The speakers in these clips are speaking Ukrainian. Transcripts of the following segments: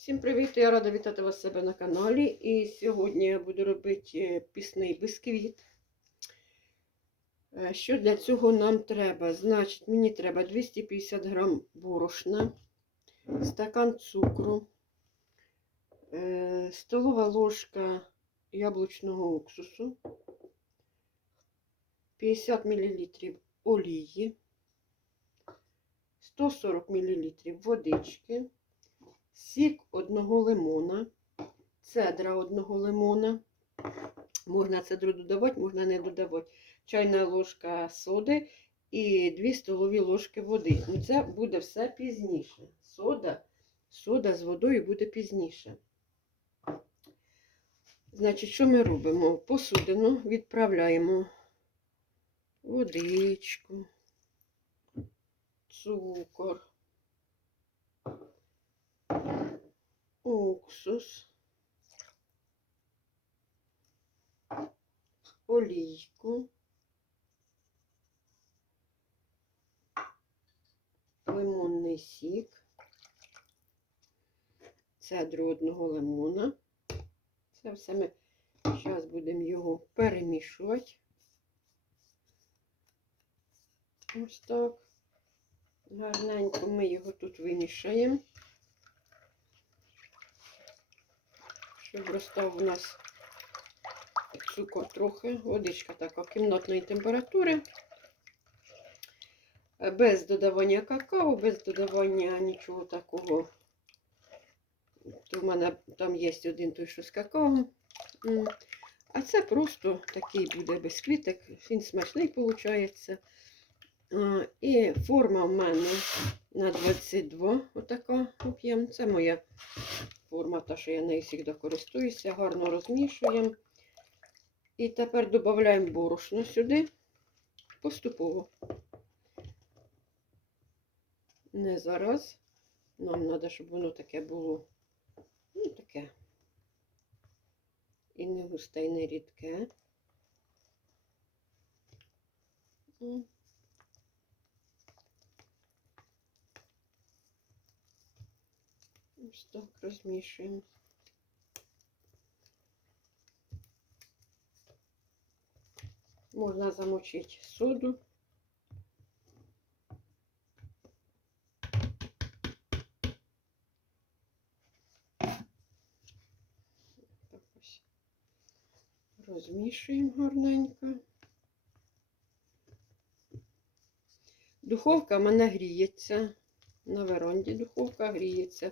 Всім привіт! Я рада вітати вас себе на каналі. І сьогодні я буду робити е, пісний бисквіт. Е, Що для цього нам треба? Значить, мені треба 250 грам борошна, стакан цукру, е, столова ложка яблучного уксусу, 50 мл олії, 140 мл водички сік одного лимона, цедра одного лимона. Можна цедру додавати, можна не додавати. Чайна ложка соди і 2 столові ложки води. Ну, це буде все пізніше. Сода, сода з водою буде пізніше. Значить, що ми робимо? Посудину відправляємо водичку, цукор. Уксус, олійку, лимонний сік, цедру одного лимона. Це все ми зараз будемо його перемішувати. Ось так. Гарненько ми його тут вимішаємо. Щоб розстав у нас цукор трохи, водичка така кімнатної температури. Без додавання какао, без додавання нічого такого. То в мене там є один той, що з какао. А це просто такий буде бисквітик, він смачний виходить. І форма в мене на 22 отака об'єм. Це моя форма, та що я нею завжди користуюся, гарно розмішуємо. І тепер додаємо борошно сюди поступово. Не зараз. Нам треба, щоб воно таке було, ну, таке. І не густе, і не рідке. Ось так розмішуємо. Можна замочити соду. Так ось розмішуємо гарненько. Духовка в мене гріється. На веранді духовка гріється.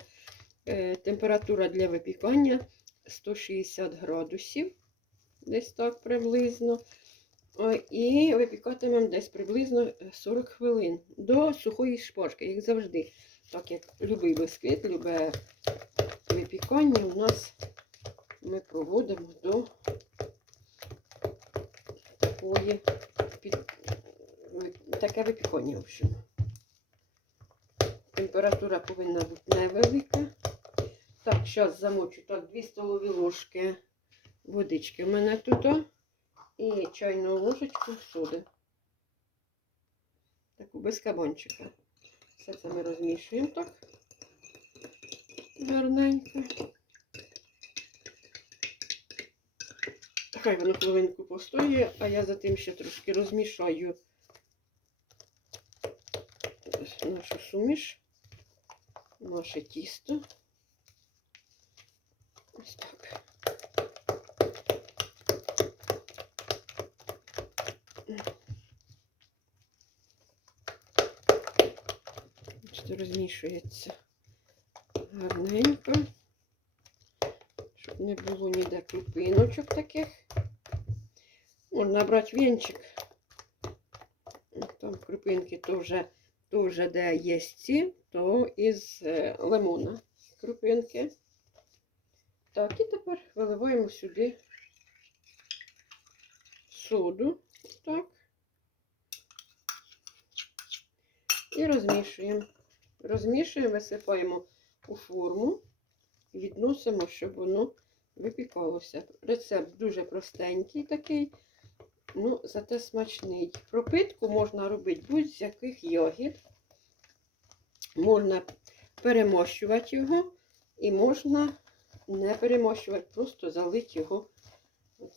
Е, температура для випікання 160 градусів, десь так приблизно. І випікатимемо десь приблизно 40 хвилин до сухої шпажки, як завжди. Так як любий бисквіт, любе випікання у нас ми проводимо до такої таке випікання, в общем. Температура повинна бути невелика. Так, зараз замочу так, 2 столові ложки водички в мене тут. І чайну ложечку соди. Таку без кабанчика. Все це ми розмішуємо так. Гарненько. Хай воно хвилинку постоює, а я за тим ще трошки розмішаю нашу суміш, наше тісто. Ось так. Бачите, розмішується гарненько, щоб не було ніде крупиночок таких. Можна брати вінчик. Там крупинки то вже, де є ці, то із е, лимона крупинки. Так, і тепер виливаємо сюди соду. Так. І розмішуємо. Розмішуємо, висипаємо у форму і відносимо, щоб воно випікалося. Рецепт дуже простенький такий, ну, зате смачний. Пропитку можна робити будь-з яких ягід. Можна перемощувати його І можна не перемощувати, просто залити його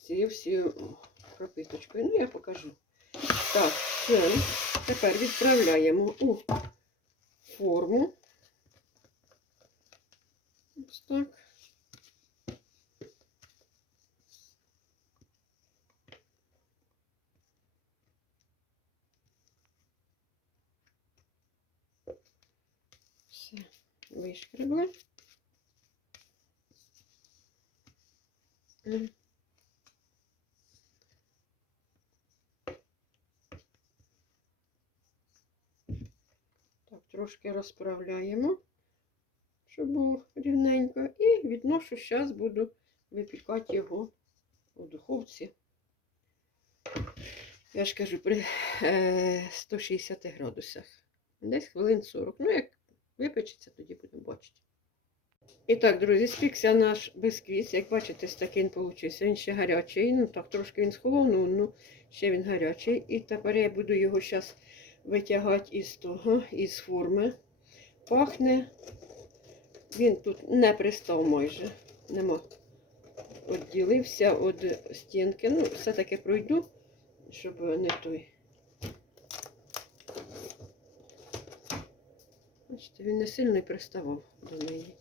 цією всією пропиточкою. Ну, я покажу. Так, все. Тепер відправляємо у форму. Ось так. Все, вишкребли. Трошки розправляємо, щоб було рівненько. І відношу, зараз буду випікати його у духовці. Я ж кажу, при е, 160 градусах. Десь хвилин 40. Ну, як випечеться, тоді будемо бачити. І так, друзі, спікся наш бисквіт. Як бачите, ось такий він ще гарячий. Ну так, трошки він схолонув, ну ще він гарячий. І тепер я буду його зараз витягати із того, із форми. Пахне. Він тут не пристав майже. Нема. Відділився від стінки. Ну, все-таки пройду, щоб не той. Бачите, він не сильно приставав до неї.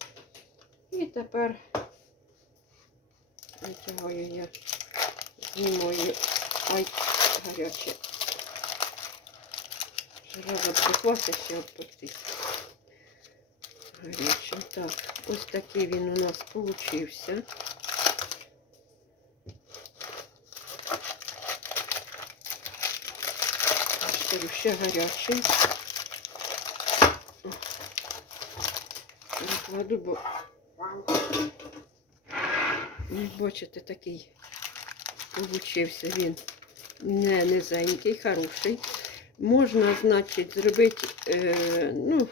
І тепер витягаю я, знімаю ай гаряче. Жара обпеклася, ще обпектись. Гарячим. Так, ось такий він у нас получився. Ще гарячий. Накладу, бо Ну, бачите, такий получився він не низенький, хороший. Можна, значить, зробити, е, ну,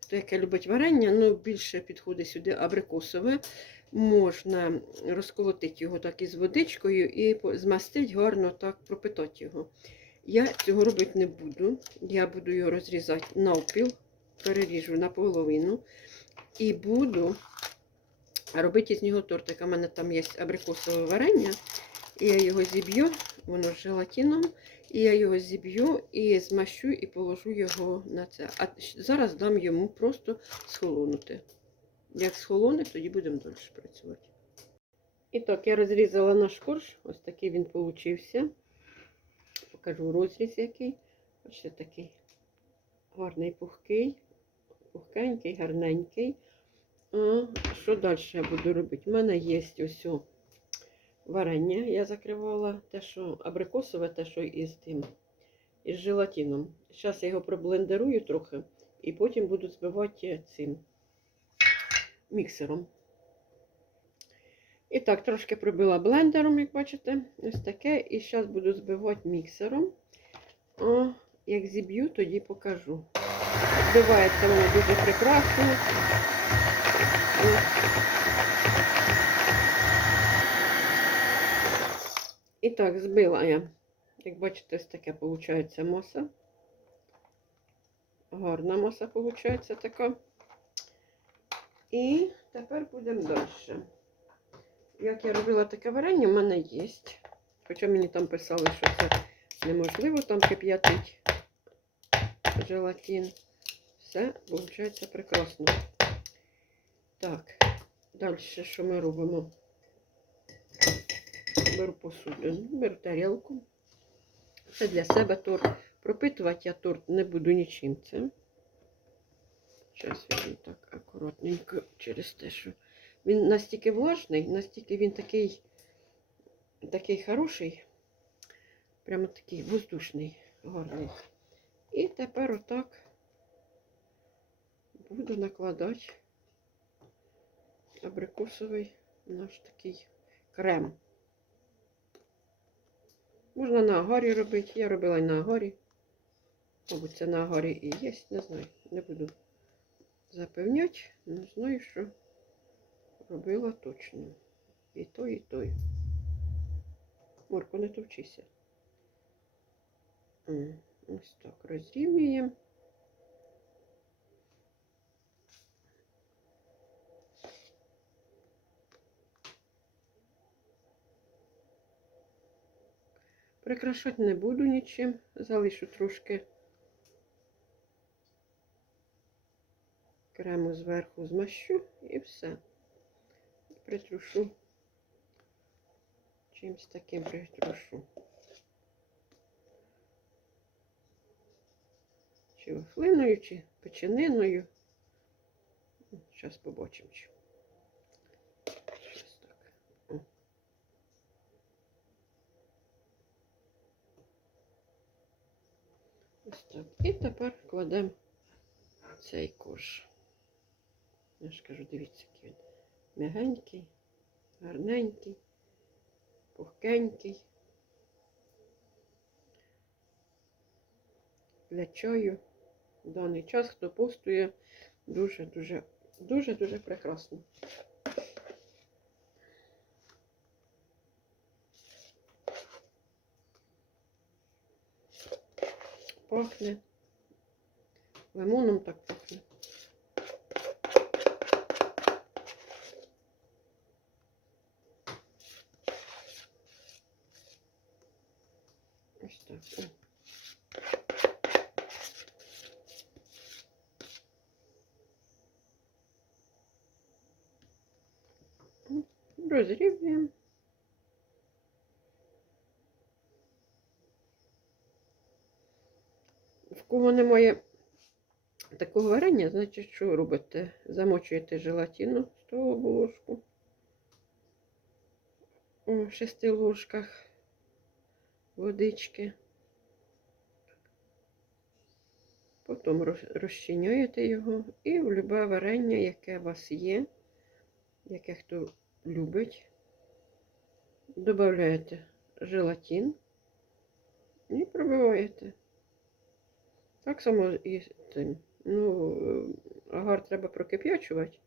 хто яке любить варення, ну, більше підходить сюди абрикосове. Можна розколотити його так із водичкою і змастити гарно так, пропитати його. Я цього робити не буду. Я буду його розрізати навпіл, переріжу наполовину. І буду робити з нього тортик. У мене там є абрикосове варення. І я його зіб'ю, воно з желатином. І я його зіб'ю і змащу і положу його на це. А зараз дам йому просто схолонути. Як схолоне, тоді будемо далі працювати. І так, я розрізала наш корж. Ось такий він получився. Покажу розріз який. Ось такий гарний пухкий, пухкенький, гарненький. А, що далі я буду робити? У мене є ось варення. Я закривала те, що абрикосове, те, що із тим, із желатином. Зараз я його проблендерую трохи і потім буду збивати цим міксером. І так, трошки пробила блендером, як бачите, ось таке. І зараз буду збивати міксером. О, як зіб'ю, тоді покажу. Збивається воно дуже прекрасно. О. І так, збила я. Як бачите, ось таке виходить маса. Гарна маса виходить така. І тепер будемо далі. Як я робила таке варення, в мене є. Хоча мені там писали, що це неможливо там кип'ятить желатин. Все виходить прекрасно. Так, далі що ми робимо? Беру посуду, беру тарілку. Це для себе торт. Пропитувати я торт не буду нічим цим. Зараз візьму так акуратненько через те, що він настільки влажний, настільки він такий, такий хороший, прямо такий воздушний, гарний. І тепер отак буду накладати абрикосовий наш такий крем. Можна на агорі робити. Я робила на горі. Мабуть, це на агарі і є, не знаю. Не буду запевняти, не знаю, що робила точно. І той, і той. Морко, не товчися. Ось так розрівнюємо. Прикрашати не буду нічим, залишу трошки крему зверху змащу і все. Притрушу. Чимось таким притрушу. Чи вафлиною, чи печениною. Зараз побачимо. Чи. Щось так. О. Ось так. І тепер кладемо цей корж. Я ж кажу, дивіться, який він м'ягенький, гарненький, пухкенький. Для чаю в даний час, хто постує, дуже-дуже, дуже-дуже прекрасно. Пахне. Лимоном так пахне. Ось так. О. М, Розрівнюємо. В кого немає такого варення, значить, що робите? Замочуєте желатину столову ложку у шести ложках водички. Потім роз- розчиняєте його і в любе варення, яке у вас є, яке хто любить, додаєте желатин і пробиваєте. Так само і цим. Ну, е, агар треба прокип'ячувати.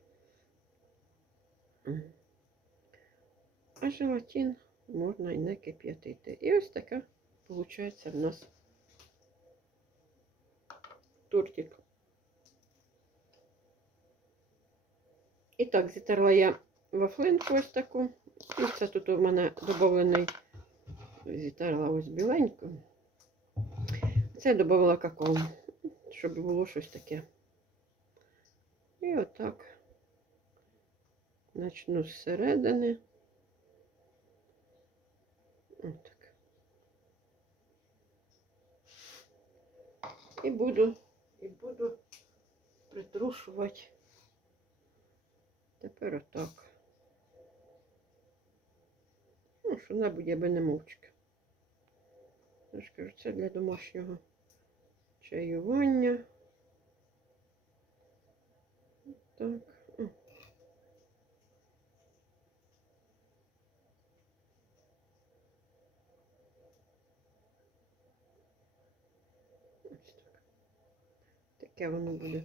А желатин можна і не кип'ятити. І ось така виходить в нас тортик. І так, зітерла я вафлинку ось таку. І це тут у мене додавлений, зітерла ось біленьку. Це додавала какао, щоб було щось таке. І отак. Начну зсередини. Отак. І буду, і буду притрушувати. Тепер отак. Ну, що небудь я би не мовчки. Я ж кажу, це для домашнього чаювання. Так. Таке воно буде.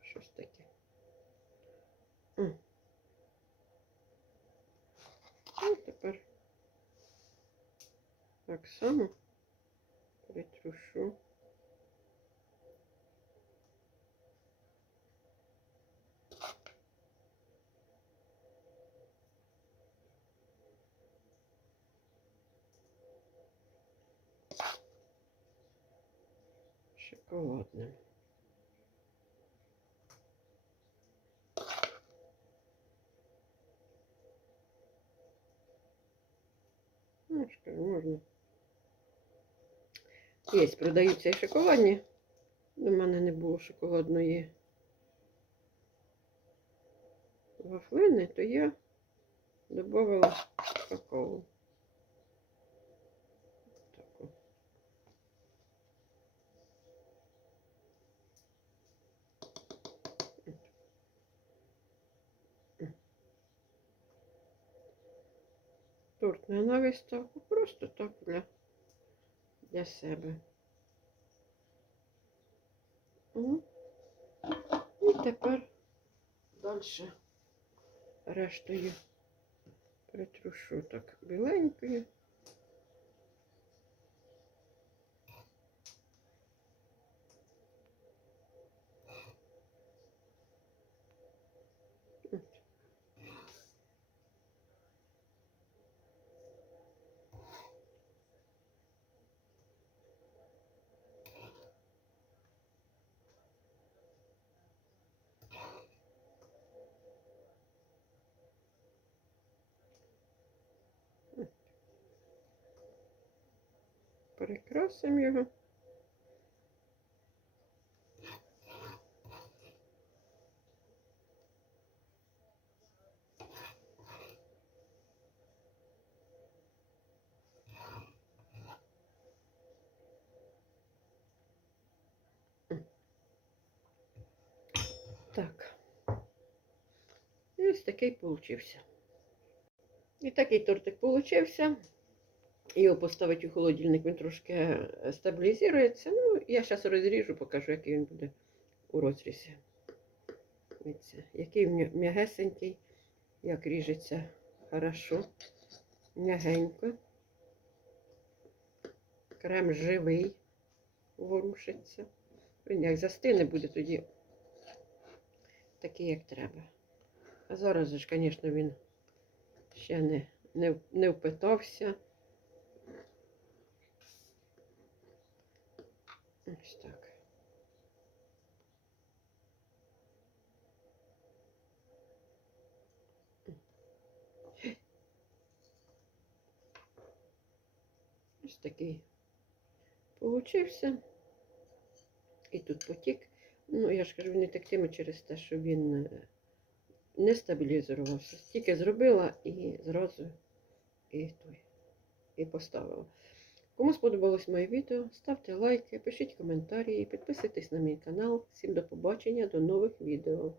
Щось таке. О. І тепер так само притрушу. Шоколадним. Ну, що можна. Є, продаються і шоколадні. У мене не було шоколадної вафлини, то я додавала какао. Торт не на виставку, просто так для, для себе. І тепер далі рештою притрушу так біленькою. Прикрасимо його. Так. І ось такий получився. І такий тортик получився. Його поставити у холодильник, він трошки е, стабілізується. Ну, я зараз розріжу, покажу, який він буде у розрізі. Який м'ягесенький, як ріжеться хорошо, м'ягенько. Крем живий, ворушиться. Він як застине, буде тоді такий, як треба. А зараз ж, звісно, він ще не, не, не впитався. Ось так. Ось такий получився. І тут потік. Ну, я ж кажу, він не тектиме через те, що він е, не стабілізувався. Тільки зробила і зразу і той, і поставила. Кому сподобалось моє відео, ставте лайки, пишіть коментарі, підписуйтесь на мій канал. Всім до побачення, до нових відео.